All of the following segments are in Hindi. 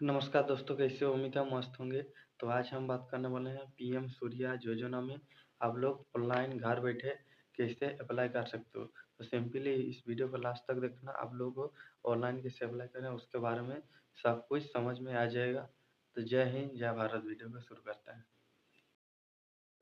नमस्कार दोस्तों, कैसे हो? उम्मीद है मस्त होंगे। तो आज हम बात करने वाले हैं पीएम सूर्या योजना में आप लोग ऑनलाइन घर बैठे कैसे अप्लाई कर सकते हो। तो सिंपली इस वीडियो को लास्ट तक देखना, आप लोग को ऑनलाइन कैसे अप्लाई करें उसके बारे में सब कुछ समझ में आ जाएगा। तो जय हिंद, जय भारत। वीडियो को शुरू करते हैं।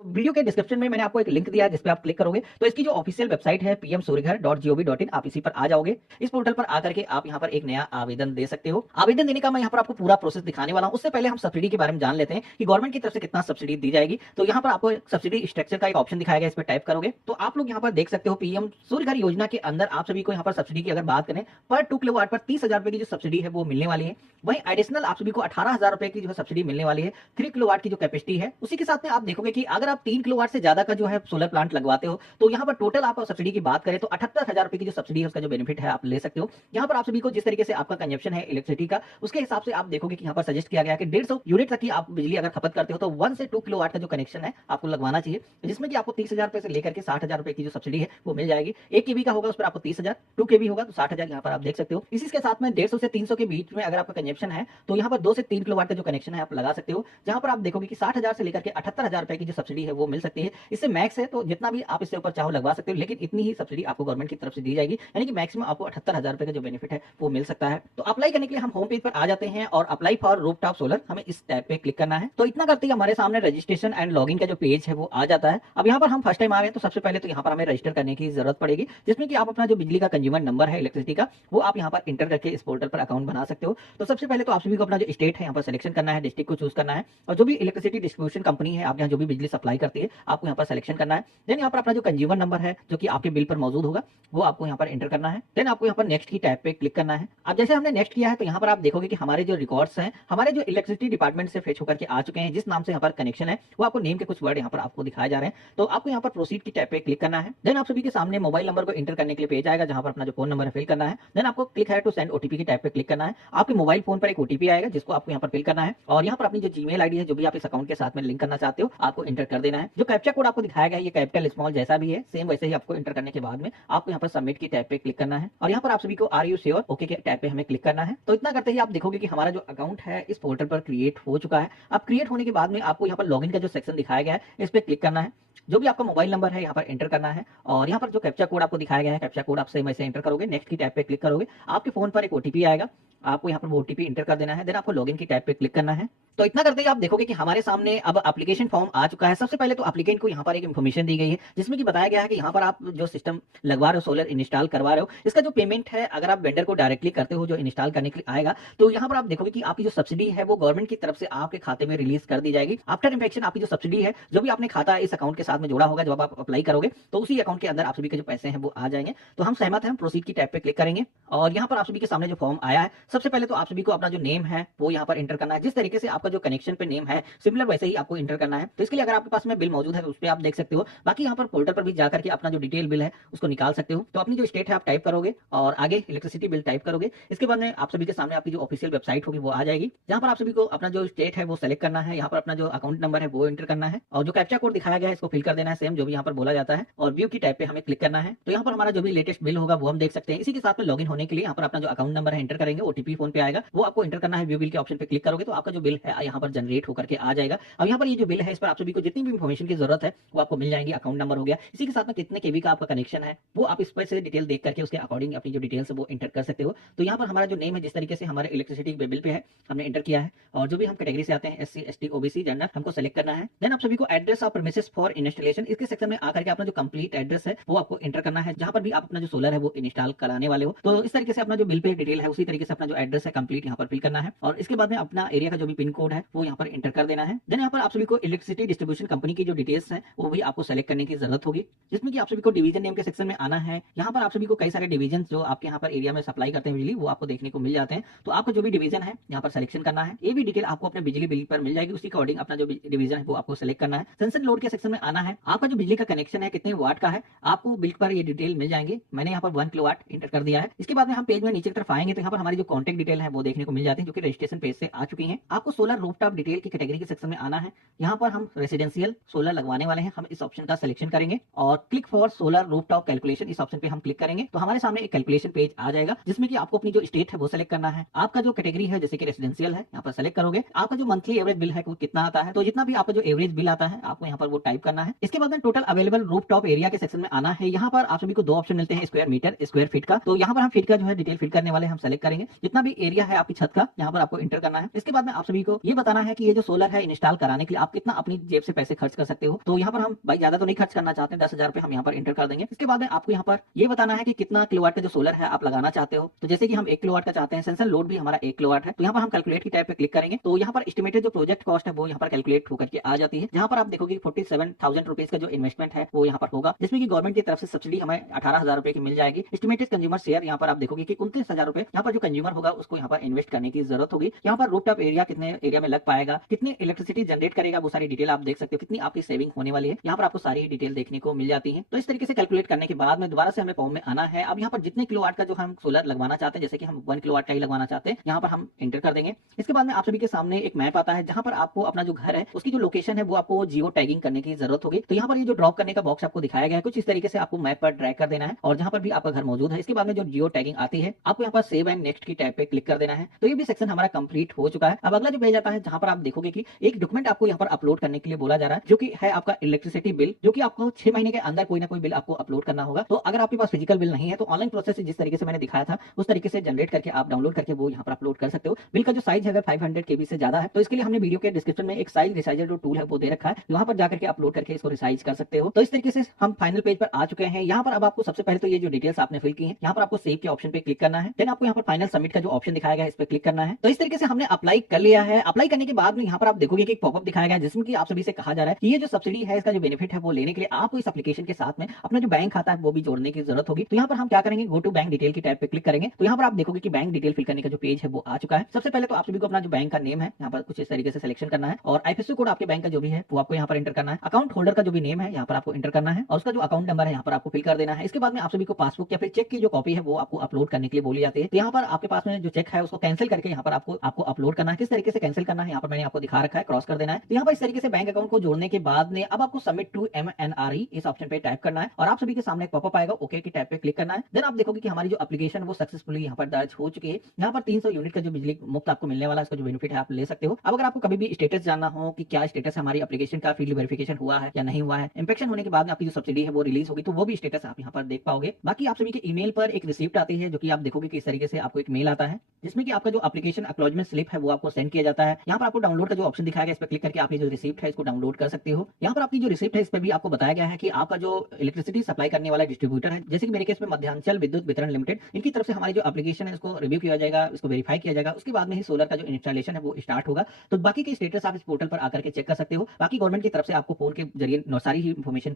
वीडियो के डिस्क्रिप्शन में मैंने आपको एक लिंक दिया है जिस पे आप क्लिक करोगे तो इसकी जो ऑफिशियल वेबसाइट है pmsuryaghar.gov.in, आप इसी पर आ जाओगे। इस पोर्टल पर आकर के आप यहाँ पर एक नया आवेदन दे सकते हो। आवेदन देने का मैं यहाँ पर आपको पूरा प्रोसेस दिखाने वाला हूँ। उससे पहले हम सब्सिडी के बारे में जान लेते हैं कि गवर्नमेंट की तरफ से कितना सब्सिडी दी जाएगी। तो यहाँ पर आपको सब्सिडी स्ट्रक्चर का एक ऑप्शन दिखाया गया, इस पर टाइप करोगे तो आप लोग यहाँ पर देख सकते हो पीएम सूर्य घर योजना के अंदर आप सभी को यहाँ पर सब्सिडी की अगर बात करें पर 2 किलोवाट पर 30,000 रुपए की जो सब्सिडी है वो मिलने वाली है। वहीं एडिशनल आप सभी को 18,000 रुपए की जो है सब्सिडी मिलने वाली है 3 किलोवाट की जो कैपेसिटी है। उसी के साथ में आप देखोगे कि अगर आप 3 किलोवाट से ज्यादा का जो है सोलर प्लांट लगवाते हो तो यहाँ पर टोटल आप सब्सिडी की बात करें तो 78,000 रुपए की जो सब्सिडी है उसका जो बेनिफिट है आप ले सकते हो। यहाँ पर आप सभी को जिस तरीके से आपका कंजप्शन है इलेक्ट्रिसिटी का उसके हिसाब से आप देखोगे कि यहाँ पर सजेस्ट किया गया है कि 150 यूनिट तक की आप बिजली अगर खपत करते हो तो 1 से 2 किलोवाट का जो कनेक्शन है आपको लगवाना चाहिए, जिसमें कि आपको 30,000 रुपए से लेकर के 60,000 रुपए की जो सब्सिडी है वो मिल जाएगी। 1 केवी का होगा उस पर आपको 30,000, 2 केवी होगा तो 60,000 यहाँ पर आप देख सकते हो। इसी के साथ में 150 से 300 के बीच में अगर आपका कंजप्शन है तो यहाँ पर 2 से 3 किलोवाट का जो कनेक्शन है आप लगा सकते हो, जहां पर आप देखोगे कि 60,000 से लेकर के 78,000 रुपए की जो सब्सिडी है वो मिल सकती है। इससे मैक्स है तो जितना भी आप इससे ऊपर चाहो लगवा सकते हो, लेकिन इतनी ही सब्सिडी आपको गवर्नमेंट की तरफ से दी जाएगी, यानी कि मैक्सिमम आपको 78,000 रुपए का जो बेनिफिट है वो मिल सकता है। तो अप्लाई करने के लिए हम होम पेज पर आ जाते हैं और अप्लाई फॉर रूफटॉप सोलर हमें इस टैब पे क्लिक करना है। तो इतना करते ही हमारे सामने रजिस्ट्रेशन एंड लॉगिन का जो पेज है वो आ जाता है। अब यहाँ पर हम फर्स्ट टाइम आ रहे हैं तो सबसे पहले तो यहाँ पर हमें रजिस्टर करने की जरूरत पड़ेगी, जिसमें कि आप अपना जो बिजली का कंज्यूमर नंबर है इलेक्ट्रिसिटी का वो आप यहाँ पर इंटर करके इस पोर्टल पर अकाउंट बना सकते हो। तो सबसे पहले तो आप सभी को अपना जो स्टेट है यहाँ पर सिलेक्शन करना है, डिस्ट्रिक्ट को चूज करना है और जो भी इलेक्ट्रिसिटी डिस्ट्रीब्यूशन कंपनी है आप यहाँ जो भी बिजली सप्लाई करती है आपको यहाँ पर सिलेक्शन करना है। देन यहाँ पर अपना जो कंज्यूमर नंबर है जो कि आपके बिल पर मौजूद होगा वो आपको यहाँ पर एंटर करना है। देन आपको यहाँ पर नेक्स्ट की टैब पे क्लिक करना है। अब जैसे हमने नेक्स्ट किया है तो यहाँ पर आप देखोगे कि हमारे जो रिकॉर्ड्स हैं हमारे जो इलेक्ट्रिसिटी डिपार्टमेंट से फेच होकर के आ चुके हैं, जिस नाम से यहाँ पर कनेक्शन है वो आपको नेम के कुछ वर्ड यहाँ पर आपको दिखाए जा रहे हैं। तो आपको यहाँ पर प्रोसीड की टैब पे क्लिक करना है। देन आप सभी के सामने मोबाइल नंबर को एंटर करने के लिए पेज आएगा जहाँ पर अपना जो फोन नंबर है फिल करना है। देन आपको क्लिक है टू सेंड ओटीपी की टैब पे क्लिक करना है। आपके मोबाइल फोन पर एक ओटीपी आएगा जिसको आपको यहाँ पर फिल करना है और यहाँ पर अपनी जो जीमेल आईडी है जो भी आप इस अकाउंट के साथ में लिंक करना चाहते हो आपको एंटर कर देना है। जो कैप्चा कोड आपको दिखाया गया है ये कैपिटल स्मॉल जैसा भी है सेम वैसे ही आपको एंटर करने के बाद में आपको यहाँ पर सबमिट की टैब पे क्लिक करना है और यहाँ पर आप सभी को आर यू श्योर ओके के टैब पे हमें क्लिक करना है। तो इतना करते ही आप देखोगे कि हमारा जो अकाउंट है इस पोर्टल पर क्रिएट हो चुका है। अब क्रिएट होने के बाद में आपको यहाँ पर लॉगिन का जो सेक्शन दिखाया गया है इस पे क्लिक करना है। जो भी आपका मोबाइल नंबर है यहाँ पर एंटर करना है और यहाँ पर जो कैप्चा कोड आपको दिखाया गया है कैप्चा कोड आप सेम वैसे एंटर करोगे। नेक्स्ट की टैब पे क्लिक करोगे, आपके फोन पर एक ओटीपी आएगा, आपको यहाँ पर वो ओटीपी एंटर कर देना है। देन आपको लॉगिन की टैब पे क्लिक करना है। तो इतना करते ही आप देखोगे कि हमारे सामने अब एप्लीकेशन फॉर्म आ चुका है। सबसे पहले तो एप्लीकेंट को यहाँ पर एक इन्फॉर्मेशन दी गई है जिसमें कि बताया गया है कि यहाँ पर आप जो सिस्टम लगवा रहे हो सोलर इंस्टॉल करवा रहे हो इसका जो पेमेंट है अगर आप वेंडर को डायरेक्टली करते हो जो इंस्टॉल करने के लिए आएगा तो यहाँ पर आप देखोगे कि आपकी जो सब्सिडी है वो गवर्नमेंट की तरफ से आपके खाते में रिलीज कर दी जाएगी। आफ्टर इन्फेक्शन आपकी जो सब्सिडी है जो भी आपने खाता इस अकाउंट के साथ में जोड़ा होगा जब आप अप्लाई करोगे तो उसी अकाउंट के अंदर आप सभी के जो पैसे हैं वो आ जाएंगे। तो हम सहमत हैं, हम प्रोसीड की टैब पे क्लिक करेंगे और यहाँ पर आप सभी के सामने जो फॉर्म आया है सबसे पहले तो आप सभी को अपना जो नेम है वो यहाँ पर एंटर करना है। जिस तरीके से आपका जो कनेक्शन पे नेम है सिमिलर वैसे ही आपको एंटर करना है। तो इसके लिए अगर आपके पास में बिल मौजूद है तो उस पर आप देख सकते हो, बाकी यहाँ पर पोर्टल पर भी जाकर के अपना जो डिटेल बिल है उसको निकाल सकते हो। तो अपनी जो स्टेट है आप टाइप करोगे और आगे इलेक्ट्रिसिटी बिल टाइप करोगे। इसके बाद में आप सभी के सामने आपकी जो ऑफिशियल वेबसाइट होगी वो आ जाएगी जहाँ पर आप सभी को अपना जो स्टेट है वो सेलेक्ट करना है, यहाँ पर अपना जो अकाउंट नंबर है वो एंटर करना है और जो कैप्चा कोड दिखाया गया है इसको फिल कर देना है सेम जो भी यहाँ पर बोला जाता है और व्यू की टैब पे हमें क्लिक करना है। तो यहाँ पर हमारा जो भी लेटेस्ट बिल होगा वो हम देख सकते हैं। इसी के साथ में लॉगिन होने के लिए यहाँ पर अपना जो अकाउंट नंबर है एंटर करेंगे, ओटीपी फोन पे आएगा वो आपको एंटर करना है। व्यू बिल के ऑप्शन पे क्लिक करोगे तो आपका जो बिल है यहाँ पर जनरेट होकर के आ जाएगा। अब यहाँ पर ये जो बिल है इस पर आप सभी को जितनी भी इन्फॉर्मेशन की जरूरत है वो आपको मिल जाएंगी। अकाउंट नंबर हो गया, इसी के साथ में कितने केवी का आपका कनेक्शन है वो आप इस पर से डिटेल देख करके उसके अकॉर्डिंग अपनी जो डिटेल्स है वो एंटर कर सकते हो। तो यहाँ पर हमारा जो नेम है जिस तरीके से हमारे इलेक्ट्रिसिटी के बिल पे है हमने एंटर किया है और जो भी हम कैटेगरी से आते हैं एससी एसटी ओबीसी जनरल हमको सेलेक्ट करना है। देन आप सभी को address of premises for installation इसके सेक्शन में आकर के अपना जो कंप्लीट एड्रेस है वो आपको एंटर करना है जहां पर भी आप अपना जो सोलर है वो इंस्टॉल कराने वाले हो। तो इस तरीके से अपना जो बिल पे डिटेल है उसी तरीके से अपना जो एड्रेस है कंप्लीट यहाँ पर फिल करना है और इसके बाद में अपना एरिया का जो भी पिन कोड है वो यहाँ पर एंटर कर देना है। देन यहाँ पर आप सभी को इलेक्ट्रिसिटी डिस्ट्रीब्यूशन कंपनी की जो डिटेल्स है वो भी आपको सेलेक्ट करने की जरूरत होगी, जिसमें कि आप सभी को डिवीजन नेम के सेक्शन में आना है। यहाँ पर आप सभी को कई सारे डिवीजन जो आपके यहाँ पर एरिया में सप्लाई करते हैं बिजली वो आपको देखने को मिल जाते हैं। तो आपको जो भी डिवीजन है यहाँ पर सिलेक्शन करना है। ये भी डिटेल आपको अपने बिजली बिल पर मिल जाएगी, उसी अकॉर्डिंग अपना जो डिवीजन है वो आपको सेलेक्ट करना है। सेंसर लोड के सेक्शन में आना है। आपका जो बिजली का कनेक्शन है कितने वाट का है आपको बिल पर ये डिटेल मिल जाएंगे। मैंने यहाँ पर 1 किलोवाट एंटर कर दिया है। इसके बाद में हम पेज में नीचे की तरफ आएंगे तो यहाँ पर हमारी जो कॉन्टैक्ट डिटेल है वो देखने को मिल जाती है जो कि रजिस्ट्रेशन पेज से आ चुकी है। आपको सोलर रूफटॉप डिटेल की कैटेगरी के सेक्शन में आना है। यहाँ पर हम रेसिडेंशियल सोलर लगवाने वाले हैं, हम इस ऑप्शन का सिलेक्शन करेंगे और click for solar rooftop calculation इस ऑप्शन पे हम क्लिक करेंगे तो हमारे सामने एक कैलकुलेशन पेज आ जाएगा जिसमें कि आपको अपनी जो स्टेट है वो सेलेक्ट करना है। आपका जो कैटेगरी है जैसे कि रेसिडेंशियल है, यहाँ पर सेलेक्ट करोगे। आपका जो मंथली एवरेज बिल है वो कितना आता है, तो जितना भी आपका जो एवरेज बिल आता है आपको यहाँ पर वो टाइप करना है। इसके बाद में टोटल अवेलेबल रूफटॉप एरिया के सेक्शन में आना है। यहाँ पर आप सभी को दो ऑप्शन मिलते हैं, स्क्वायर मीटर, स्क्वायर फीट का। तो यहाँ पर हम फीट का जो है डिटेल फिल करने वाले हम सेलेक्ट करेंगे। जितना भी एरिया है आपकी छत का यहाँ पर आपको इंटर करना है। इसके बाद में आप सभी को ये बताना है कि ये जो सोलर है इंस्टॉल कराने के लिए आप कितना अपनी जेब से पैसे खर्च कर सकते हो। तो यहाँ पर हम भाई ज्यादा तो नहीं खर्च करना चाहते, 10,000 रुपए हम यहाँ पर इंटर कर देंगे। इसके बाद में आपको यहाँ पर ये बताना है कि कितना किलोवाट का जो सोलर है आप लगाना चाहते हो। तो जैसे कि हम 1 किलोवाट का चाहते हैं, सेंसर लोड भी हमारा 1 किलोवाट है, तो यहाँ पर हम कैलकुलेट की टैब पे क्लिक करेंगे तो यहाँ पर एस्टिमेटेड जो प्रोजेक्ट कॉस्ट है वो यहाँ पर कैलकुलेट होकर के आ जाती है। जहाँ पर आप देखोगे 47,000 रुपीज का जो इन्वेस्टमेंट है वो यहाँ पर होगा, जिसमें की गवर्नमेंट की तरफ से सब्सिडी हमें 18,000 रुपए की मिल जाएगी। एस्टिमेटेड कंज्यूमर शेयर यहाँ पर आप देखोगे कि 29,000 रुपए यहाँ पर जो कंज्यूमर होगा उसको यहाँ पर इन्वेस्ट करने की जरूरत होगी। यहाँ पर रूफटॉप एरिया कितने एरिया में लग पाएगा, कितनी इलेक्ट्रिसिटी जनरेट करेगा, वो सारी डिटेल आप देख सकते हो, कितनी आपकी सेविंग होने वाली है यहाँ पर आपको सारी डिटेल देखने को मिल जाती है। तो इस तरीके से कैलकुलेट करने के बाद में दोबारा से हमें फॉर्म में आना है। अब यहाँ पर जितने किलोवाट का जो हम सोलर लगवाना चाहते हैं, जैसे कि हम 1 किलोवाट का ही लगवाना चाहते हैं, यहाँ पर हम इंटर कर देंगे। इसके बाद में आप सभी के सामने एक मैप आता है जहाँ पर आपको अपना जो घर है उसकी जो लोकेशन है वो आपको जियो टैगिंग करने की जरूरत होगी। तो यहाँ पर ये जो ड्रॉप करने का बॉक्स आपको दिखाया गया है कुछ इस तरीके से आपको मैप पर ड्रैग कर देना है और जहाँ पर भी आपका घर मौजूद है इसके बाद में जो जियो टैगिंग आती है आपको यहाँ पर सेव एंड नेक्स्ट की टैब पे क्लिक कर देना है। तो ये भी सेक्शन हमारा कंप्लीट हो चुका है। अब अगला जो पेज आता है जहाँ पर आप देखोगे कि एक डॉक्यूमेंट आपको यहाँ पर अपलोड करने के लिए बोला जा रहा है जो कि है आपका इलेक्ट्रिसिटी बिल, जो कि आपको 6 महीने के अंदर कोई ना कोई बिल आपको अपलोड करना होगा। तो अगर आपके पास फिजिकल बिल नहीं है तो ऑनलाइन प्रोसेस से जिस तरीके से मैंने दिखाया था उस तरीके से जनरेट करके आप डाउनलोड करके वो यहाँ पर अपलोड कर सकते हो। बिल का जो साइज है अगर 500 KB से ज्यादा है तो इसके लिए हमने वीडियो के डिस्क्रिप्शन में एक साइज रिसाइजर जो टूल है वो दे रखा है, वहां पर जाकर के अपलोड करके इसको रिसाइज कर सकते हो। तो इस तरीके से हम फाइनल पेज पर आ चुके हैं। यहाँ पर अब आपको सबसे पहले तो ये जो डिटेल्स आपने फिल की है यहाँ पर आपको सेव के ऑप्शन पे क्लिक करना है। देन आपको यहाँ पर फाइनल सबमिट का जो ऑप्शन दिखाया गया है इस पर क्लिक करना है। तो इस तरीके से हमने अप्लाई कर लिया है। अप्लाई करने के बाद में यहाँ पर आप देखोगे कि एक पॉपअप दिखाया गया है जिसमें कि आप सभी से कहा जा रहा है कि ये जो सब्सिडी है इसका जो बेनिफिट है वो लेने के लिए आपको इस एप्लीकेशन के साथ में अपना जो बैंक खाता है वो भी जोड़ने की जरूरत होगी। तो यहाँ पर हम क्या करेंगे, गो टू बैंक डिटेल की टैब पे क्लिक करेंगे। तो यहाँ पर आप देखोगे कि बैंक डिटेल फिल करने का जो पेज है वो आ चुका है। सबसे पहले तो आप सभी को अपना जो बैंक का नेम है यहाँ पर कुछ इस तरीके से सिलेक्शन करना है और आईएफएससी कोड आपके बैंक का जो भी है वो आपको यहाँ पर एंटर करना है। अकाउंट होल्डर का जो भी नेम है यहाँ पर आपको एंटर करना है और उसका जो अकाउंट नंबर है यहाँ पर आपको फिल कर देना है। इसके बाद में आप सभी को पासबुक या फिर चेक की जो कॉपी है वो आपको अपलोड करने के लिए बोली जाती है। तो यहाँ पर आपके पास में जो चेक है उसको कैंसिल करके यहाँ पर आपको अपलोड करना है। किस तरीके से कैंसिल करना है यहाँ पर मैंने आपको दिखा रखा है, क्रॉस कर देना है। तो यहाँ पर इस तरीके से बैंक अकाउंट को जोड़ने के बाद में अब आपको सबमिट टू MNRE इस ऑप्शन पे टाइप करना है और आप सभी के सामने एक पॉपअप आएगा, ओके की टैब पे क्लिक करना है। देन आप देखोगे कि हमारी जो एप्लीकेशन वो सक्सेसफुली यहाँ पर दर्ज हो चुकी है। यहाँ पर 300 यूनिट का जो बिजली मुफ्त आपको मिलने वाला है, इसका जो बेनिफिट है आप ले सकते हो। अब अगर आपको कभी भी स्टेटस जानना हो कि क्या स्टेटस है हमारी एप्लीकेशन का, फील्ड वेरिफिकेशन हुआ है या नहीं हुआ है, इंस्पेक्शन होने के बाद में आपकी जो सब्सिडी है वो रिलीज होगी तो वो भी स्टेटस आप यहाँ पर देख पाओगे। बाकी आप सभी के ईमेल पर एक रिसिप्ट आती है जो कि आप देखोगे कि इस तरीके से आपको एक मेल आता है जिसमें कि आपका जो एप्लीकेशन एक्नॉलेजमेंट स्लिप है वो आपको सेंड किया जाता है। यहाँ पर आपको डाउनलोड का जो ऑप्शन दिखाया गया इस पर क्लिक करके आप ये जो रिसिप्ट है इसको डाउनलोड कर सकते हो। यहाँ पर आपकी जो रिसिप्ट है इस पर भी आपको बताया गया है कि आपका जो इलेक्ट्रिसिटी सप्लाई करने वाला डिस्ट्रीब्यूटर है, जैसे कि मेरे केस में मध्यांचल विद्युत वितरण लिमिटेड, इनकी तरफ से हमारी जो एप्लीकेशन है इसको रिव्यू किया जाएगा, इसको वेरीफाई किया जाएगा, उसके बाद में ही सोलर का जो इंस्टॉलेशन है वो स्टार्ट होगा। तो बाकी के स्टेटस आप इस पोर्टल पर आकर के चेक कर सकते हो। बाकी गवर्नमेंट की तरफ से आपको फोन के जरिए सारी ही इन्फॉर्मेशन